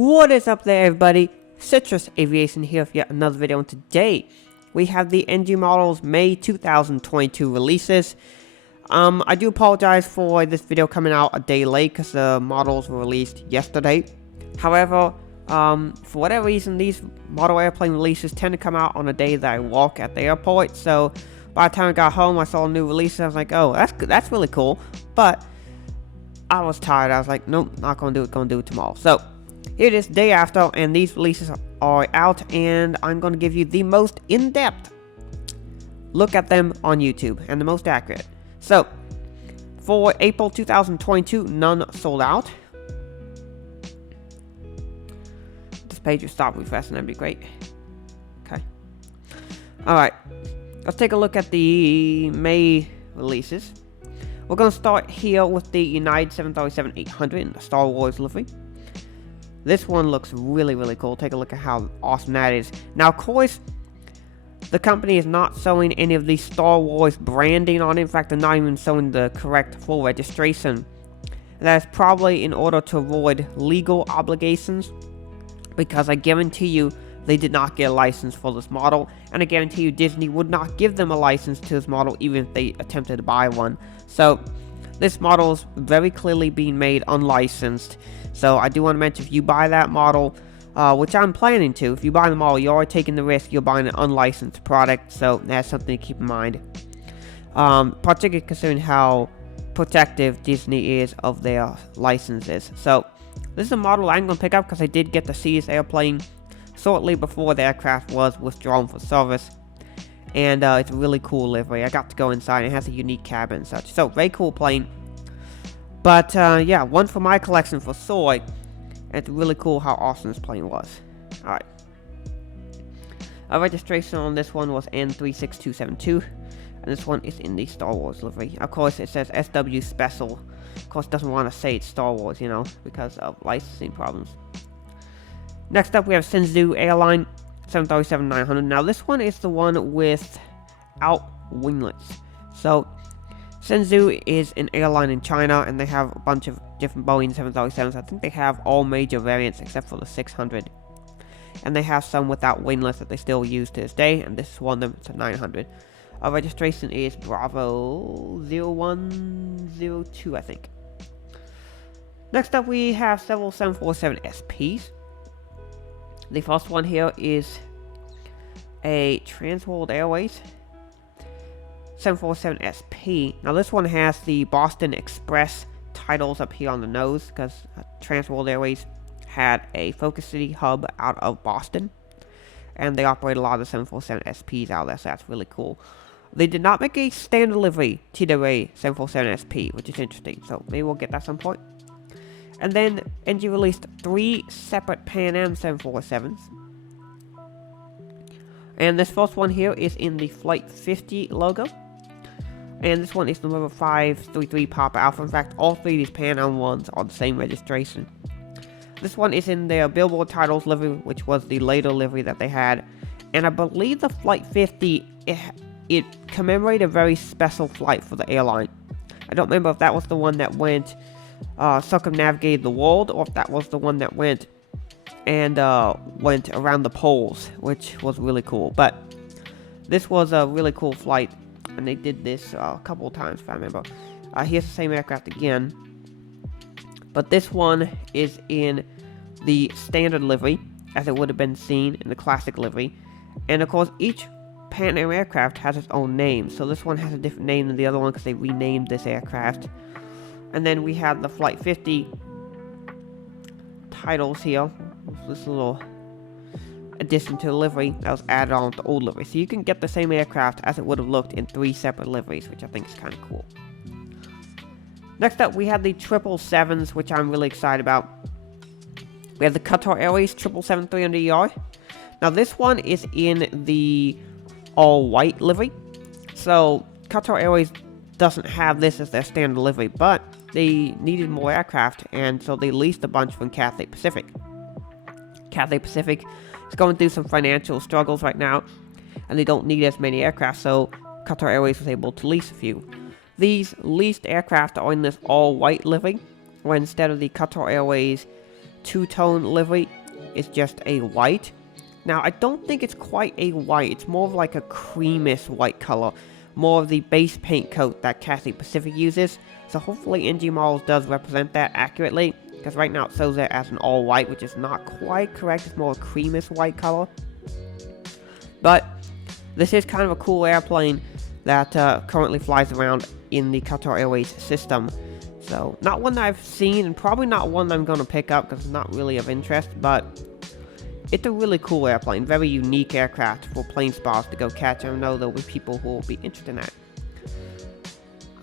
What is up there, everybody? Citrus Aviation here with yet another video, and today we have the NG Models May 2022 releases. I do apologize for this video coming out a day late because the models were released yesterday. However, for whatever reason, these model airplane releases tend to come out on a day that I walk at the airport. So by the time I got home, I saw a new release. I was like, oh, that's really cool. But I was tired. I was like, nope, not gonna do it. Gonna do it tomorrow. So here it is, day after, and these releases are out, and I'm going to give you the most in-depth look at them on YouTube, and the most accurate. So, for April 2022, none sold out. This page will stop refreshing, that'd be great. Okay. Alright, let's take a look at the May releases. We're going to start here with the United 737-800 in the Star Wars livery. This one looks really cool. Take a look at how awesome that is. Now, of course, the company is not showing any of the Star Wars branding on it. In fact, they're not even showing the correct full registration. That is probably in order to avoid legal obligations, because I guarantee you they did not get a license for this model, and I guarantee you Disney would not give them a license to this model even if they attempted to buy one. So this model is very clearly being made unlicensed. So I do want to mention, if you buy that model, which I'm planning to, if you buy the model, you are taking the risk you're buying an unlicensed product. So that's something to keep in mind. Particularly considering how protective Disney is of their licenses. So this is a model I'm going to pick up because I did get to see this airplane shortly before the aircraft was withdrawn for service. And it's a really cool livery. I got to go inside. It has a unique cabin and such. So very cool plane. But, yeah, one for my collection for Soy. And it's really cool how awesome this plane was. Alright. Our registration on this one was N36272. And this one is in the Star Wars livery. Of course, it says SW Special. Of course, it doesn't want to say it's Star Wars, you know, because of licensing problems. Next up, we have Shenzhou Airline 737-900. Now, this one is the one without winglets. So Shenzhou is an airline in China, and they have a bunch of different Boeing 737s. I think they have all major variants except for the 600. And they have some without winglets that they still use to this day, and this is one of them. It's a 900. Our registration is Bravo 0102, I think. Next up, we have several 747 SPs. The first one here is a Trans World Airways 747 SP. Now this one has the Boston Express titles up here on the nose, because Trans World Airways had a Focus City hub out of Boston, and they operate a lot of the 747 SPs out there, so that's really cool. They did not make a standard livery TWA 747 SP, which is interesting, so maybe we'll get that at some point. And then NG released 3 separate Pan Am 747s. And this first one here is in the Flight 50 logo. And this one is the number 533 Papa Alpha. In fact, all 3 of these Pan Am ones are the same registration. This one is in their Billboard Titles livery, which was the later livery that they had. And I believe the Flight 50, it commemorated a very special flight for the airline. I don't remember if that was the one that went circumnavigated the world, or if that was the one that went and went around the poles, which was really cool. But this was a really cool flight, and they did this a couple of times, if I remember. Here's the same aircraft again, but this one is in the standard livery, as it would have been seen in the classic livery. And of course, each Pan Am aircraft has its own name, so this one has a different name than the other one because they renamed this aircraft. And then we have the Flight 50 titles here. This little addition to the livery that was added on to the old livery. So you can get the same aircraft as it would have looked in 3 separate liveries, which I think is kind of cool. Next up, we have the 777s, which I'm really excited about. We have the Qatar Airways 777-300ER. Now this one is in the all-white livery. So Qatar Airways doesn't have this as their standard livery, but they needed more aircraft, and so they leased a bunch from Cathay Pacific. Cathay Pacific is going through some financial struggles right now, and they don't need as many aircraft, so Qatar Airways was able to lease a few. These leased aircraft are in this all-white livery, where instead of the Qatar Airways two-tone livery. It's just a white. Now, I don't think it's quite a white. It's more of like a creamish white color. More of the base paint coat that Cathay Pacific uses. So hopefully NG Models does represent that accurately. Because right now it shows it as an all white, which is not quite correct. It's more a creamish white color. But this is kind of a cool airplane that currently flies around in the Qatar Airways system. So, not one that I've seen, and probably not one I'm going to pick up because it's not really of interest, but it's a really cool airplane. Very unique aircraft for plane spotters to go catch. I know there'll be people who will be interested in that.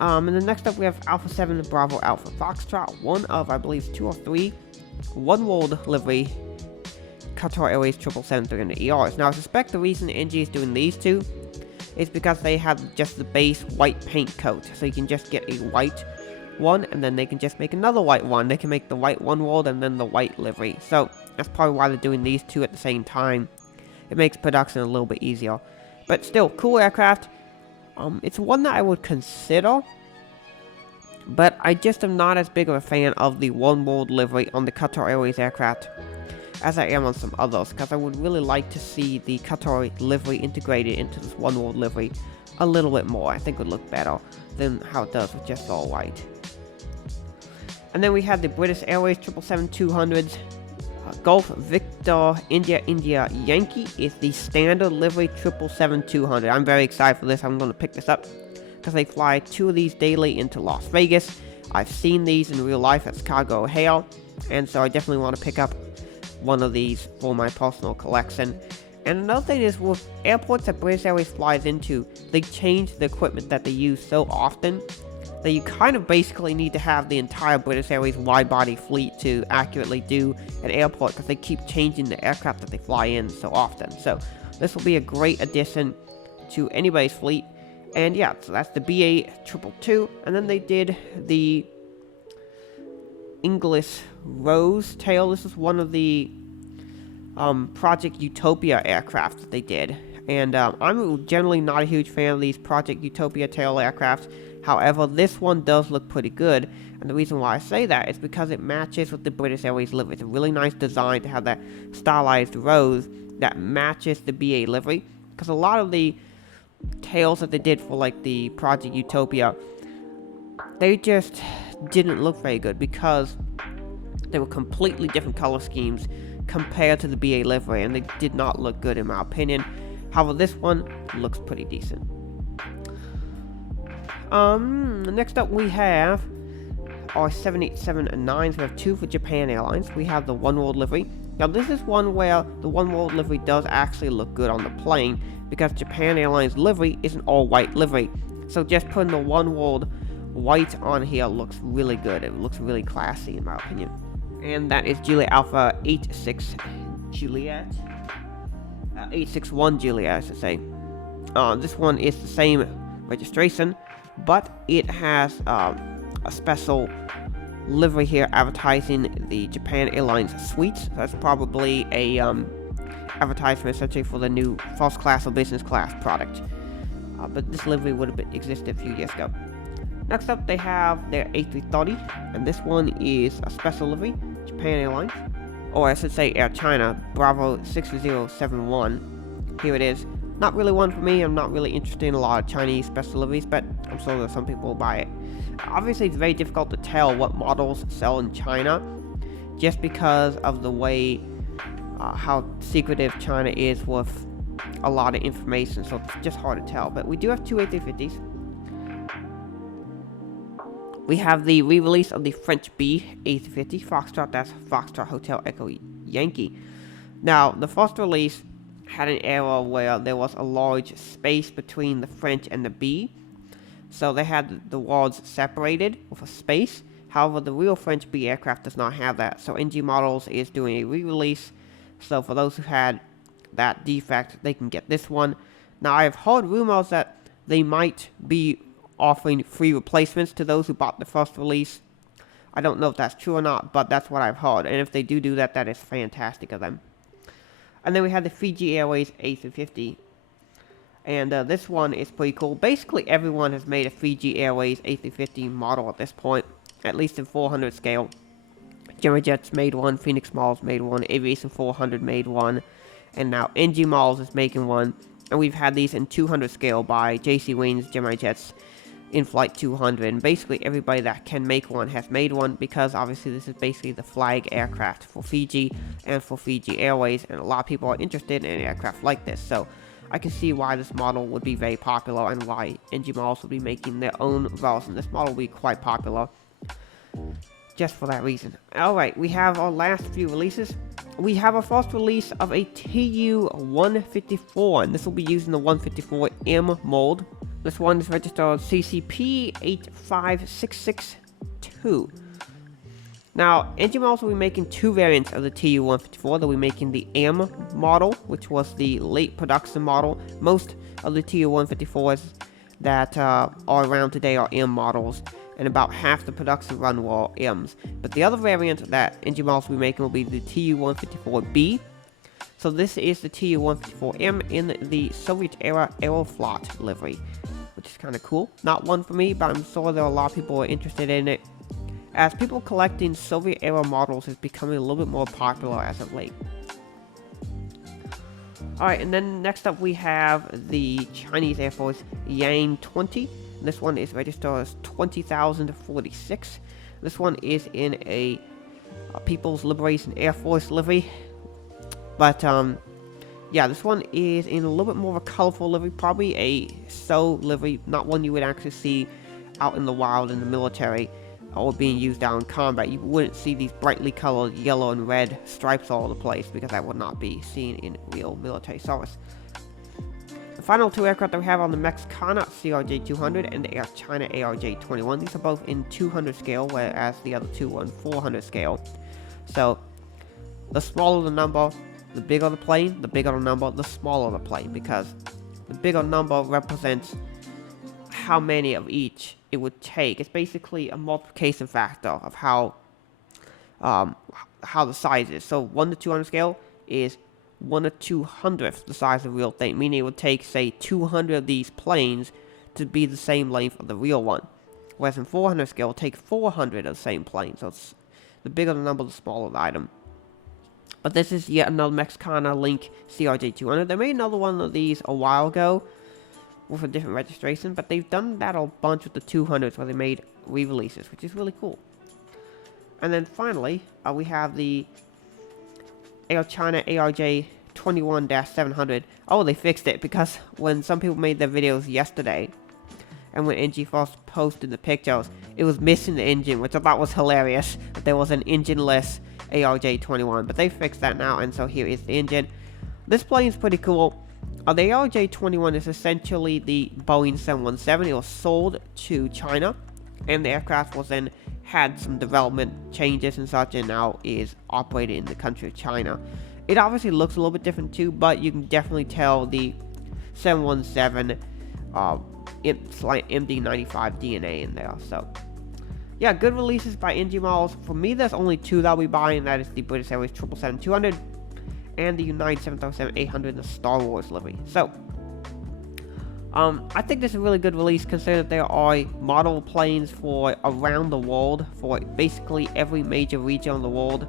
And then next up we have Alpha 7 Bravo Alpha Foxtrot, one of, I believe, 2 or 3 one-world livery Qatar Airways 777-300ERs. Now, I suspect the reason NG is doing these two is because they have just the base white paint coat. So you can just get a white one, and then they can just make another white one. They can make the white one world and then the white livery. So that's probably why they're doing these two at the same time. It makes production a little bit easier. But still, cool aircraft. It's one that I would consider, but I just am not as big of a fan of the one world livery on the Qatar Airways aircraft as I am on some others, because I would really like to see the Qatar livery integrated into this one world livery a little bit more. I think it would look better than how it does with just all white. And then we have the British Airways 777-200s. Golf Victor India Yankee is the standard livery 777-200. I'm very excited for this. I'm going to pick this up because they fly 2 of these daily into Las Vegas. I've seen these in real life at Chicago O'Hare, and so I definitely want to pick up one of these for my personal collection. And another thing is, with airports that British Airways flies into, they change the equipment that they use so often that you kind of basically need to have the entire British Airways wide-body fleet to accurately do an airport, because they keep changing the aircraft that they fly in so often. So this will be a great addition to anybody's fleet. And yeah, so that's the BA 222, and then they did the English Rose Tail. This is one of the Project Utopia aircraft that they did. And I'm generally not a huge fan of these Project Utopia tail aircraft. However, this one does look pretty good, and the reason why I say that is because it matches with the British Airways livery. It's a really nice design to have that stylized rose that matches the BA livery, because a lot of the tails that they did for like the Project Utopia, they just didn't look very good because they were completely different color schemes compared to the BA livery, and they did not look good in my opinion. However, this one looks pretty decent. Next up we have our 787-9s. We have 2 for Japan Airlines. We have the One World livery. Now this is one where the One World livery does actually look good on the plane, because Japan Airlines livery is an all-white livery. So just putting the One World white on here looks really good. It looks really classy in my opinion. And that is Juliet Alpha 86 Juliet. 861 Juliet, I should say. This one is the same registration, but it has a special livery here advertising the Japan Airlines suites. So that's probably a advertisement essentially for the new first class or business class product. But this livery would have existed a few years ago. Next up, they have their A330, and this one is a special livery, Japan Airlines, or I should say Air China, Bravo 6071. Here it is. Not really one for me. I'm not really interested in a lot of Chinese special liveries, but I'm sure that some people will buy it. Obviously, it's very difficult to tell what models sell in China, just because of the way how secretive China is with a lot of information, so it's just hard to tell. But we do have 2 A350s. We have the re-release of the French B A350 Foxtrot. That's Foxtrot Hotel Echo Yankee. Now, the first release had an error where there was a large space between the French and the B, so they had the words separated with a space. However, the real French B aircraft does not have that, so NG Models is doing a re-release. So for those who had that defect, they can get this one. Now, I have heard rumors that they might be offering free replacements to those who bought the first release. I don't know if that's true or not, but that's what I've heard, and if they do that, that is fantastic of them. And then we have the Fiji Airways A350, and this one is pretty cool. Basically, everyone has made a Fiji Airways A350 model at this point, at least in 400 scale. Gemma Jets made one, Phoenix Malls made one, Aviation 400 made one, and now NG Malls is making one. And we've had these in 200 scale by JC Wayne's Gemma Jets in Flight 200. And basically everybody that can make one has made one, because obviously this is basically the flag aircraft for Fiji and for Fiji Airways. And a lot of people are interested in aircraft like this. So I can see why this model would be very popular and why NG Malls will be making their own version. This model will be quite popular just for that reason. Alright, we have our last few releases. We have a first release of a TU-154, and this will be using the 154M mold. This one is registered CCP85662. Now, NG Malls will be making two variants of the TU-154. They'll be making the M model, which was the late production model. Most of the TU-154s that are around today are M models, and about half the production run were M's. But the other variant that NG Malls will be making will be the TU-154B. So this is the TU-154M in the Soviet-era Aeroflot livery, which is kind of cool. Not one for me, but I'm sure there are a lot of people who are interested in it, as people collecting Soviet-era models is becoming a little bit more popular as of late. Alright, and then next up we have the Chinese Air Force Yang 20. This one is registered as 20,046. This one is in a People's Liberation Air Force livery. But, yeah, this one is in a little bit more of a colorful livery. Probably a SO livery, not one you would actually see out in the wild in the military or being used out in combat. You wouldn't see these brightly colored yellow and red stripes all over the place, because that would not be seen in real military service. The final two aircraft that we have on the Mexicana CRJ-200 and the Air China ARJ-21. These are both in 200 scale, whereas the other two were in 400 scale. So, the smaller the number, the bigger the plane. The bigger the number, the smaller the plane, because the bigger number represents how many of each it would take. It's basically a multiplication factor of how the size is. So 1 to 200 scale is 1 to 200th the size of the real thing, meaning it would take, say, 200 of these planes to be the same length of the real one. Whereas in 400 scale, it would take 400 of the same plane. So it's the bigger the number, the smaller the item. But this is yet another Mexicana Link CRJ-200. They made another one of these a while ago with a different registration, but they've done that a bunch with the 200s where they made re-releases, which is really cool. And then finally, we have the Air China ARJ-21-700. Oh, they fixed it, because when some people made their videos yesterday, and when NG first posted the pictures, it was missing the engine, which I thought was hilarious, that there was an engine-less ARJ-21, but they fixed that now, and so here is the engine. This plane is pretty cool. The ARJ-21 is essentially the Boeing 717. It was sold to China, and the aircraft was then had some development changes and such, and now is operated in the country of China. It obviously looks a little bit different too, but you can definitely tell the 717 slight MD-95 DNA in there. So yeah, good releases by NG Malls. For me, there's only two that I'll be buying. That is the British Airways 777-200 and the United 737-800 in the Star Wars livery. So I think this is a really good release, considering that there are model planes for around the world, for basically every major region of the world,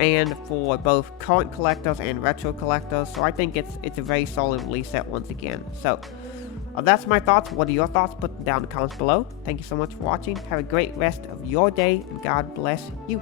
and for both current collectors and retro collectors. So I think it's a very solid release set once again. So that's my thoughts. What are your thoughts? Put them down in the comments below. Thank you so much for watching. Have a great rest of your day, and God bless you.